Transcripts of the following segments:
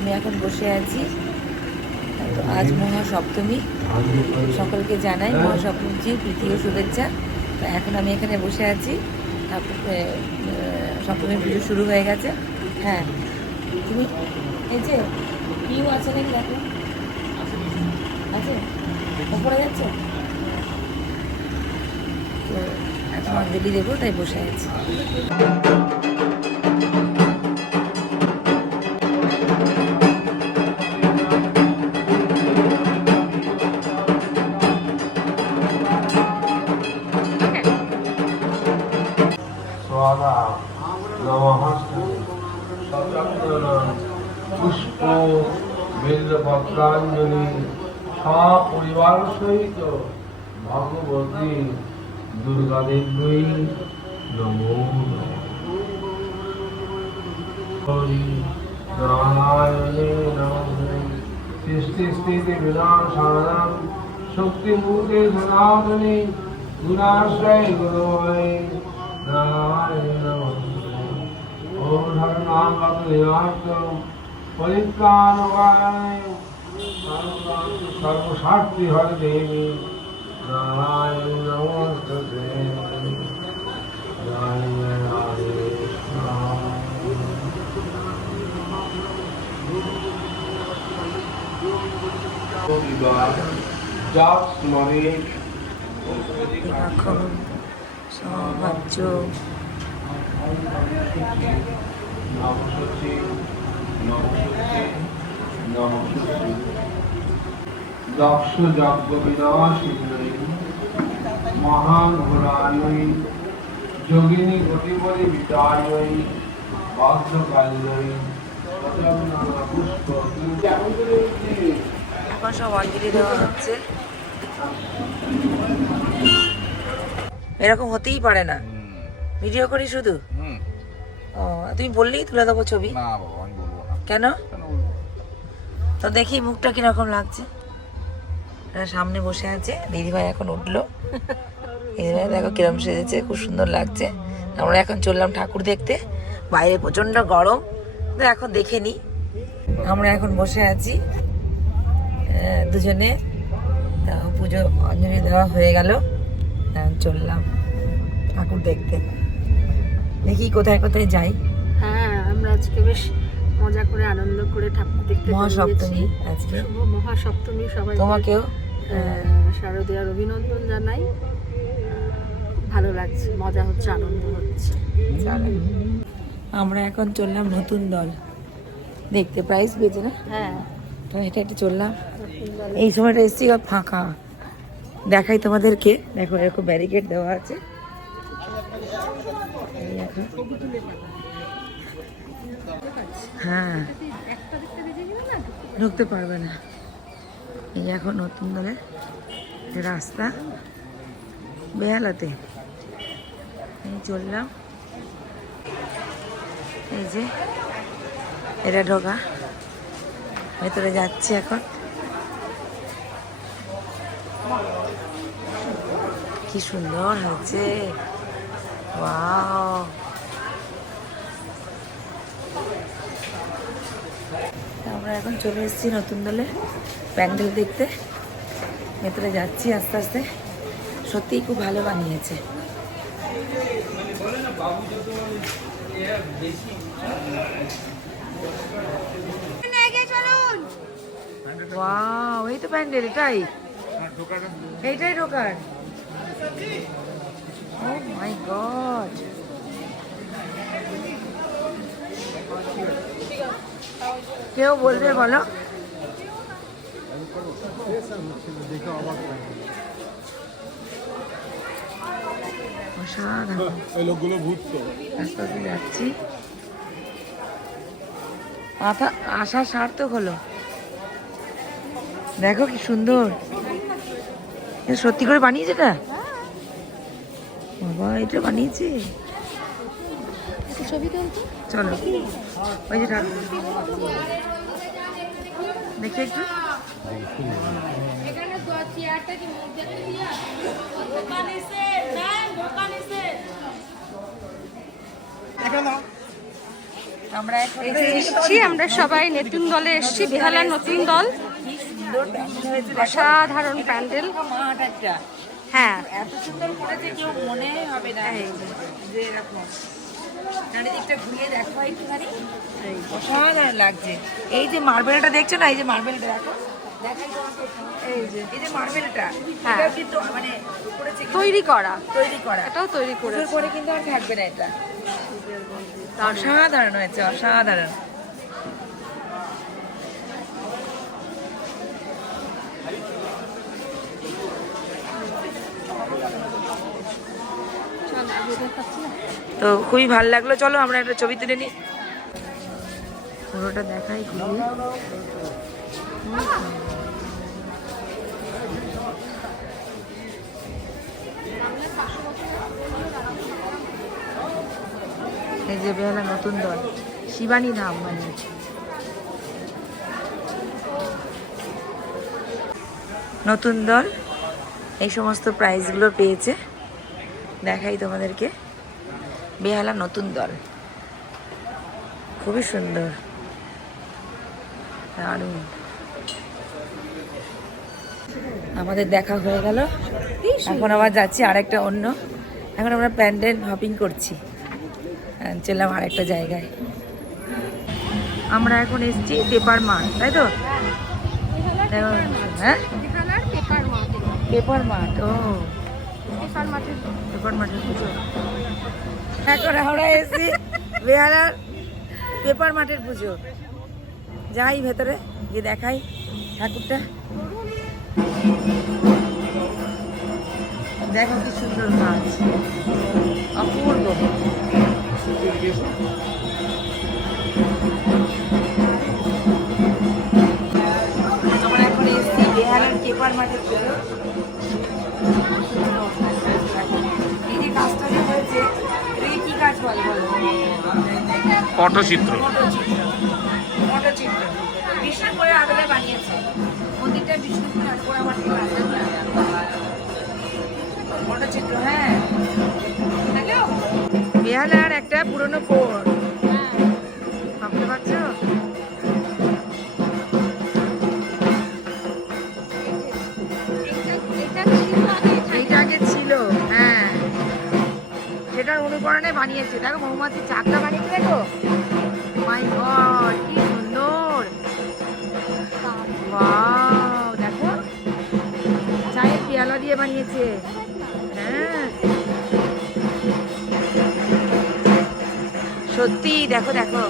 আমি এখন বসে আছি। তো আজ মহাসপ্তমী, সকলকে জানাই মহাসপ্তমীর প্রীতি ও শুভেচ্ছা। তো এখন আমি এখানে বসে আছি, সপ্তমীর পুজো শুরু হয়ে গেছে। হ্যাঁ, তুমি এই যে পিউ আছে নাকি দেখো, আছে ওপরে যাচ্ছে। তো এখন অঞ্জলি দেবো, তাই বসে আছি। পুষ্প বেদপত্রাঞ্জলি সপরিবার সহিত ভগবতী দুর্গা দেবী নমো নারায়ণে নমঃ। সৃষ্টি স্থিতি বিনাশানাং শক্তিমূর্তে সনাতনে গুণাশ্রয় গুরুয়ে নারায়ণে নমঃ। ওম ধর্মাগত বিনাশায় পরিত্রাণায় সর্বশক্তি হরে দেবী নারায়ণ নমস্তে। জয় রাধে সৌভাগ্য দক্ষ যজ্ঞ বিনাশিনী মহাঘোরায় যোগিনী গতিবরী বিদায় বাধ্যকাল্যই পুষ্প। এখন সব অঞ্জলি দেওয়া হচ্ছে। এরকম হতেই পারে না, ভিডিও করি শুধু। ও, তুমি বললেই তুলে দেবো ছবি। না বাবা, আমি বলবো না। কেন? তো দেখি মুখটা কিরকম লাগছে। সামনে বসে আছে দিদিভাই, এখন উঠলো। দিদিভাই দেখো কিরম সেজেছে, খুব সুন্দর লাগছে। আমরা এখন চললাম ঠাকুর দেখতে, বাইরে প্রচন্ড গরম, তো এখন দেখে নি। আমরা এখন বসে আছি দুজনে, পুজো অঞ্জলি দেওয়া হয়ে গেল, চললাম ঠাকুর দেখতে। দেখি কোথায় কোথায় যাই। হ্যাঁ, আমরা আজকে বেশ মজা করে আনন্দ করে ঠাকুর দেখতে মহাসপ্তমী আজকে, শুভ মহাসপ্তমী। সবাই তোমাকেও শারদীয়ার অভিনন্দন জানাই। ভালো লাগছে, মজা হচ্ছে, আনন্দ হচ্ছে। আমরা এখন চললাম নতুন দল দেখতে, প্রাইস পেয়েছে না? হ্যাঁ, তো এটা একটু চললাম। এই সময়টা এসছি ফাঁকা, দেখাই তোমাদেরকে। দেখো এরকম ব্যারিকেড দেওয়া আছে। হ্যাঁ, ঢুকতে পারবে না। এই এখন নতুন দলের রাস্তা বেহালাতে, এই চললাম। এই যে এটা ঢোকা, ভেতরে যাচ্ছি এখন। কি সুন্দর হয়েছে, ওয়াও। আমরা এখন চলে এসেছি নতুন দলে প্যান্ডেল দেখতে, ভেতরে যাচ্ছি আস্তে আস্তে। সত্যিই খুব ভালো বানিয়েছে। ওয়াও, এই তো প্যান্ডেল, এইটাই ঢোকার। ও মাই গড, কেউ বলবে বলো? অসাধারণ। আস্তে আস্তে যাচ্ছি, আশা সার্থক হলো। দেখো কি সুন্দর, সত্যি করে বানিয়েছে এটা। বাবা, এটা বানিয়েছে। চলো ওই যে ঠাকুর দেখি একটু। আমরা এখন এসেছি, আমরা সবাই নতুন দলে এসেছি, বেহালার নতুন দল। কি সুন্দর প্যান্ডেল হয়েছে, অসাধারণ প্যান্ডেল। মাঠ একটা হ্যাঁ, এত সুন্দর করেছে কেউ মনে হবে না যে এরকম। চারিদিকটা ঘুরিয়ে দেখো একটুখানি, অসাধারণ লাগছে। এই যে মার্বেলটা দেখছো না, এই যে মার্বেলটা দেখো, দেখাই তোমাকে। এই যে মার্বেলটা, হ্যাঁ। এটাও কিন্তু মানে করেছে কি? তৈরি করা, এটাও তৈরি করে। পুজোর পরে কিন্তু আর থাকবে না এটা। অসাধারণ হয়েছে, অসাধারণ। তো খুবই ভালো লাগলো, চলো আমরা একটা ছবি তুলে নিই। পুরোটা দেখাই ঘুরিয়ে। এই যে বেহালা নতুন দল, শিবানী ধাম বানিয়েছে। নতুন দল এই সমস্ত প্রাইজগুলো পেয়েছে, দেখাই তোমাদেরকে। বেহালা নতুন দল খুবই সুন্দর, দারুণ। আমাদের দেখা হয়ে গেল, এখন আবার যাচ্ছি আরেকটা অন্য। এখন আমরা প্যান্ডেল হপিং করছি, চললাম আরেকটা জায়গায়। আমরা এখন এসেছি পেপার মাঠ, তাই তো? হ্যাঁ, পেপার মাঠ। ও, পেপার মাঠের পুজো। এখন আমরা এসেছি বেহালার পেপার মাঠের পুজো। যাই ভেতরে গিয়ে দেখাই ঠাকুরটা। দেখো কি সুন্দর গাছ, অপূর্ব। আমরা এখন এসেছি বেহালার পেপার মাঠের পুজো। এই যে গাছটা যে হয়েছে, এটাকে কি গাছ বলে বলো? পটচিত্র। পটচিত্র বিষ্ণুপুরের আদলে বানিয়েছে মন্দিরটা, বিষ্ণুপুরের পোড়ামাটি পটচিত্র। হ্যাঁ, বেহালার একটা পুরনো কোর, ভাবতে পারছো? এইটা আগে ছিল, হ্যাঁ, সেটার অনুকরণে বানিয়েছে। দেখো মৌমাছির চাকটা বানিয়েছে, দেখো। মাই গড, কি সুন্দর! ওয়াও, দেখো চায়ের পেয়ালা দিয়ে বানিয়েছে। হ্যাঁ, সত্যি, দেখো দেখো।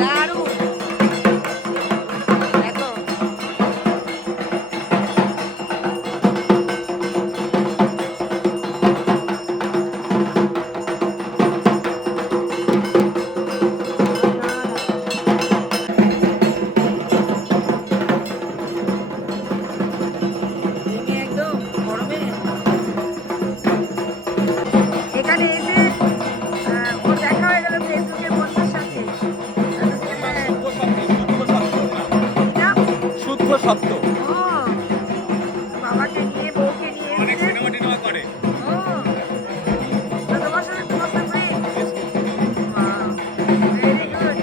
দারুণ, দেখো। ভেঙে একদম গরমে এখানে এসে ওর দেখা হয়ে গেল ফেসবুকের বন্ধুর সাথে। এটা? শুদ্ধ সত্য। ও, বাবাকে নিয়ে বউকে নিয়ে অনেক এসেছে। সিনেমা টিনেমা করে। ও, তো তোমার সাথে free? Wow, very good.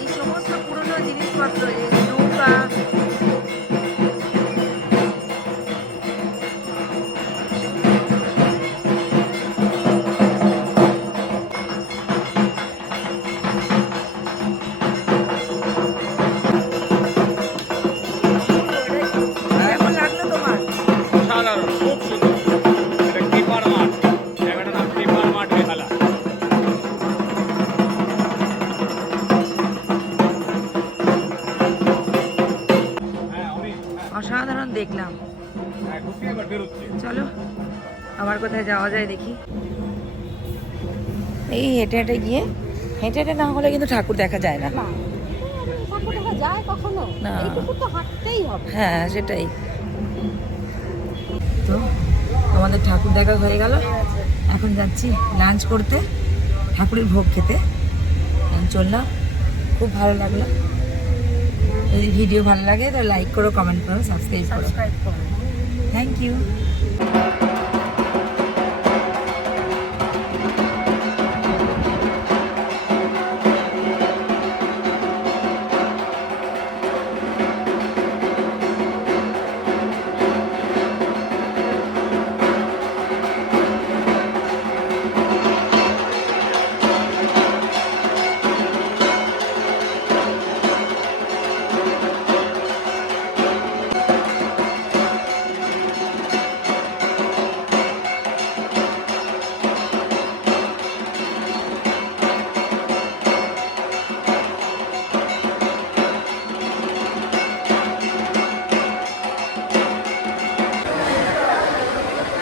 এই সমস্ত পুরনো জিনিসপত্র, এই নৌকা, কেমন লাগলো তোমার? অসাধারণ, খুব সুন্দর। এটা পেপার মাঠ, জায়গাটার নাম পেপার মাঠ বেহালা। হ্যাঁ, অনেক। অসাধারণ দেখলাম। হ্যাঁ, ঢুকে এবার বেরোচ্ছে। চলো আবার কোথায় যাওয়া যায় দেখি। এই হেঁটে হেঁটে গিয়ে, হেঁটে হেঁটে না হলে কিন্তু ঠাকুর দেখা যায় না। যায় কখনো? না। এইটুকু তো হাঁটতেই হবে। হ্যাঁ সেটাই তো। আমাদের ঠাকুর দেখা হয়ে গেল, এখন যাচ্ছি লাঞ্চ করতে, ঠাকুরের ভোগ খেতে। চললাম, খুব ভালো লাগলো। যদি ভিডিও ভালো লাগে তো লাইক করো, কমেন্ট করো, সাবস্ক্রাইব করো। সাবস্ক্রাইব করো। Thank you.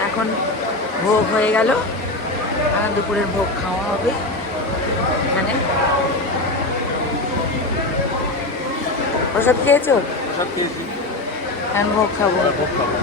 এখন ভোগ হয়ে গেল, আর দুপুরের ভোগ খাওয়া হবে এখানে। প্রসাদ খেয়েছো? সব খেয়েছি, এখন ভোগ খাবো। ভোগ খাবো।